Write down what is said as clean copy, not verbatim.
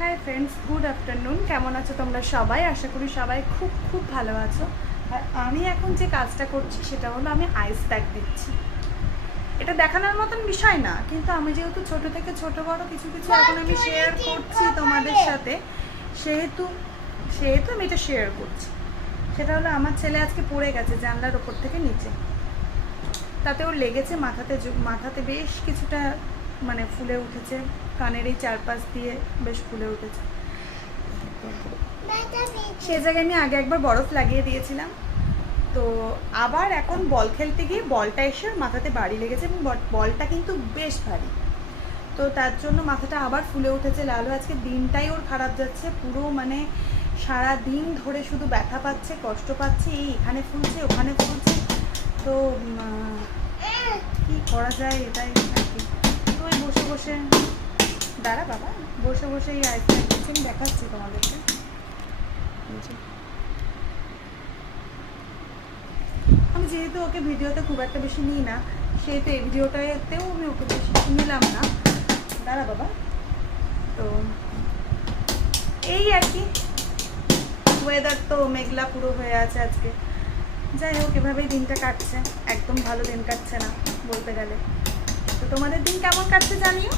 Hi friends, good afternoon. কেমন আছো তোমরা সবাই? আশা করি সবাই খুব খুব ভালো আছো। আর আমি এখন যে কাজটা করছি সেটা হলো আমি আইস প্যাক দিচ্ছি। এটা দেখানোর মতন বিষয় না, কিন্তু আমি যেহেতু ছোট থেকে ছোট বড় কিছু কিছু এখন আমি শেয়ার করছি তোমাদের সাথে, সেহেতু সেহেতু আমি এটা শেয়ার করছি। সেটা হলো আমার ছেলে আজকে পড়ে গেছে জানলার ওপর থেকে নিচে, তাতে ওর লেগেছে মাথাতে বেশ কিছুটা মানে ফুলে উঠেছে, কানের এই চারপাশ দিয়ে বেশ ফুলে উঠেছে। সে জায়গায় আমি আগে একবার বরফ লাগিয়ে দিয়েছিলাম, তো আবার এখন বল খেলতে গিয়ে বলটা এসে ওর মাথাতে বাড়ি লেগেছে এবং বলটা কিন্তু বেশ ভারী, তো তার জন্য মাথাটা আবার ফুলে উঠেছে। লালু আজকে দিনটাই ওর খারাপ যাচ্ছে, পুরো মানে সারা দিন ধরে শুধু ব্যথা পাচ্ছে, কষ্ট পাচ্ছে, এই এখানে ফুলছে ওখানে ফুলছে। তো কি করা যায় এটাই আর কি। তো ওই বসে বসে দাঁড়া বাবা, বসে বসে এই আইসক্রিম দেখাচ্ছি তোমাদেরকে। আমি যেহেতু ওকে ভিডিওতে খুব একটা বেশি নিই না, সেহেতু এই ভিডিওটাতেও আমি ওকে বেশি নিলাম না। দাঁড়া বাবা। তো এই আর কি, ওয়েদার তো মেঘলা পুরো হয়ে আছে আজকে। যাই হোক, এভাবেই দিনটা কাটছে, একদম ভালো দিন কাটছে না বলতে গেলে। তো তোমাদের দিন কেমন কাটছে জানিও।